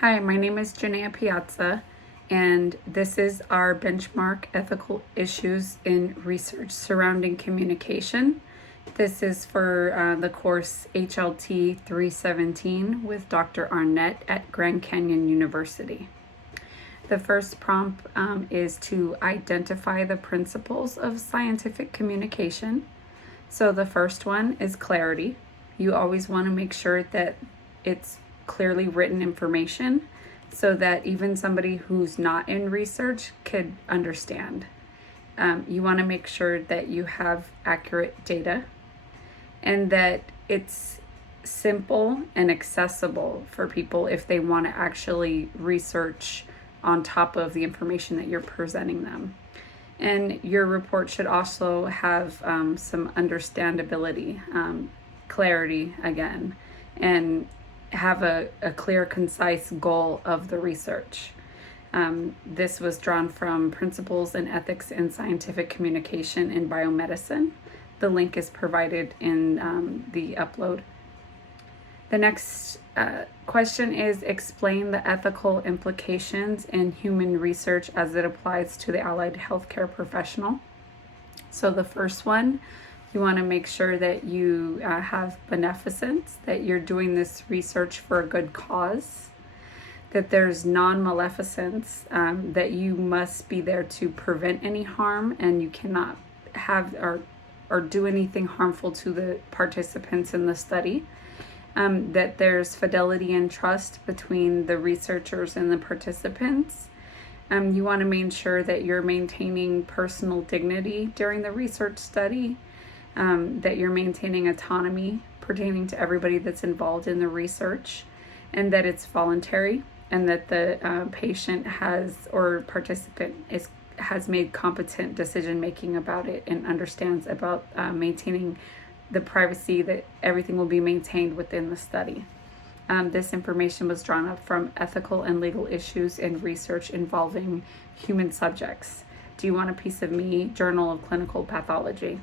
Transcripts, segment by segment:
Hi, my name is Janaea Piazza, and this is our benchmark ethical issues in research surrounding communication. This is for the course HLT 317 with Dr. Arnett at Grand Canyon University. The first prompt is to identify the principles of scientific communication. So the first one is clarity. You always want to make sure that it's clearly written information so that even somebody who's not in research could understand. You want to make sure that you have accurate data and that it's simple and accessible for people if they want to actually research on top of the information that you're presenting them. And your report should also have some understandability, clarity again, and have a clear, concise goal of the research. This was drawn from Principles in Ethics in Scientific Communication in Biomedicine. The link is provided in the upload. The next question is explain the ethical implications in human research as it applies to the allied healthcare professional. So the first one, you want to make sure that you have beneficence, that you're doing this research for a good cause, that there's non-maleficence, that you must be there to prevent any harm and you cannot have or do anything harmful to the participants in the study. That there's fidelity and trust between the researchers and the participants. You want to make sure that you're maintaining personal dignity during the research study, that you're maintaining autonomy pertaining to everybody that's involved in the research, and that it's voluntary, and that the patient or participant has made competent decision making about it and understands about maintaining the privacy, that everything will be maintained within the study. This information was drawn up from ethical and legal issues in research involving human subjects. Do you want a piece of me? Journal of Clinical Pathology.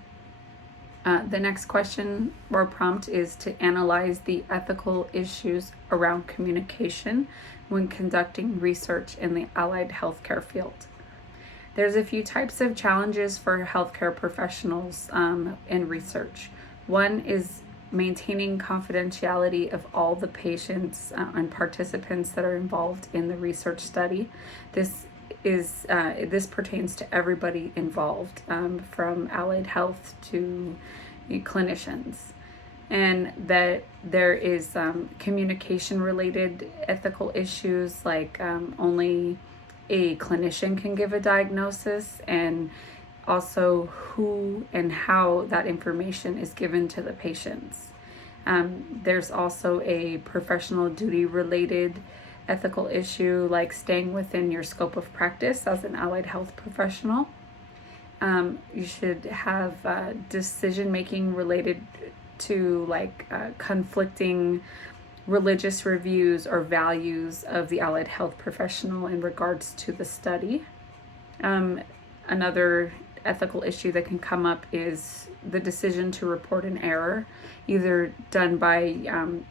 The next question or prompt is to analyze the ethical issues around communication when conducting research in the allied healthcare field. There's a few types of challenges for healthcare professionals in research. One is maintaining confidentiality of all the patients and participants that are involved in the research study. This pertains to everybody involved, from allied health to clinicians, and that there is communication related ethical issues, like only a clinician can give a diagnosis, and also who and how that information is given to the patients. There's also a professional duty related ethical issue, like staying within your scope of practice as an allied health professional. You should have decision making related to conflicting religious reviews or values of the allied health professional in regards to the study. Another ethical issue that can come up is the decision to report an error, either done by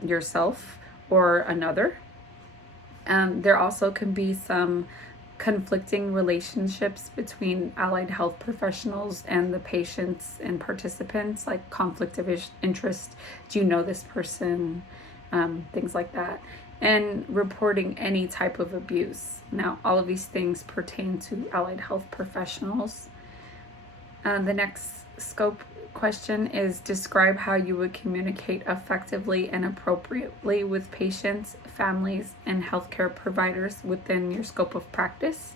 yourself or another. There also can be some conflicting relationships between allied health professionals and the patients and participants, like conflict of interest. Do you know this person? Things like that. And reporting any type of abuse. Now, all of these things pertain to allied health professionals. The next scope question is describe how you would communicate effectively and appropriately with patients, families, and healthcare providers within your scope of practice.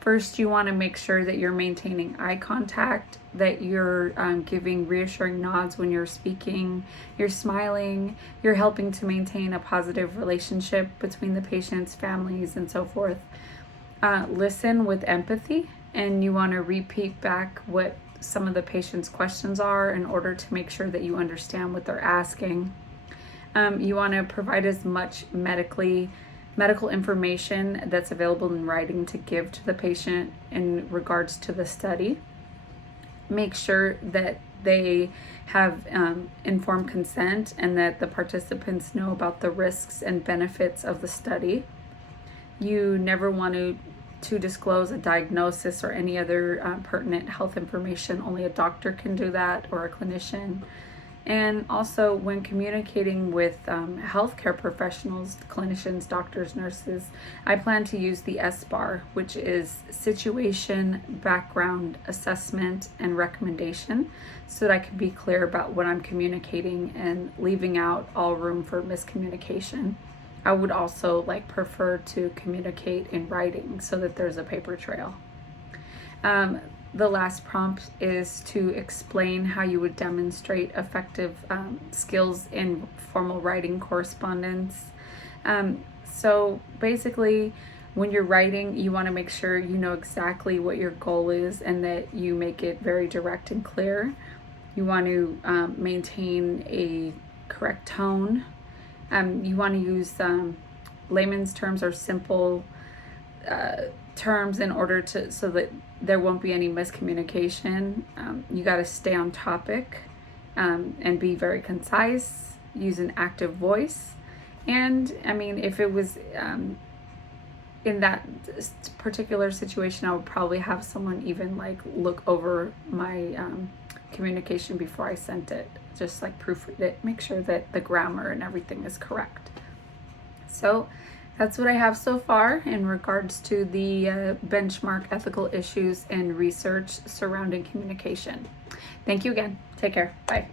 First, you want to make sure that you're maintaining eye contact, that you're giving reassuring nods when you're speaking, you're smiling, you're helping to maintain a positive relationship between the patients, families, and so forth. Listen with empathy, and you want to repeat back what some of the patient's questions are in order to make sure that you understand what they're asking. You want to provide as much medical information that's available in writing to give to the patient in regards to the study. Make sure that they have informed consent and that the participants know about the risks and benefits of the study. You never want to disclose a diagnosis or any other pertinent health information. Only a doctor can do that, or a clinician. And also, when communicating with healthcare professionals, clinicians, doctors, nurses, I plan to use the SBAR, which is situation, background, assessment, and recommendation, so that I can be clear about what I'm communicating and leaving out all room for miscommunication. I would also prefer to communicate in writing so that there's a paper trail. The last prompt is to explain how you would demonstrate effective skills in formal writing correspondence. So basically, when you're writing, you want to make sure you know exactly what your goal is and that you make it very direct and clear. You want to maintain a correct tone. You want to use layman's terms or simple terms in order to, so that there won't be any miscommunication. You got to stay on topic and be very concise. Use an active voice. And I mean, if it was in that particular situation, I would probably have someone even look over my communication before I sent it, just proofread it, make sure that the grammar and everything is correct. So that's what I have so far in regards to the benchmark ethical issues and research surrounding communication. Thank you again. Take care. Bye.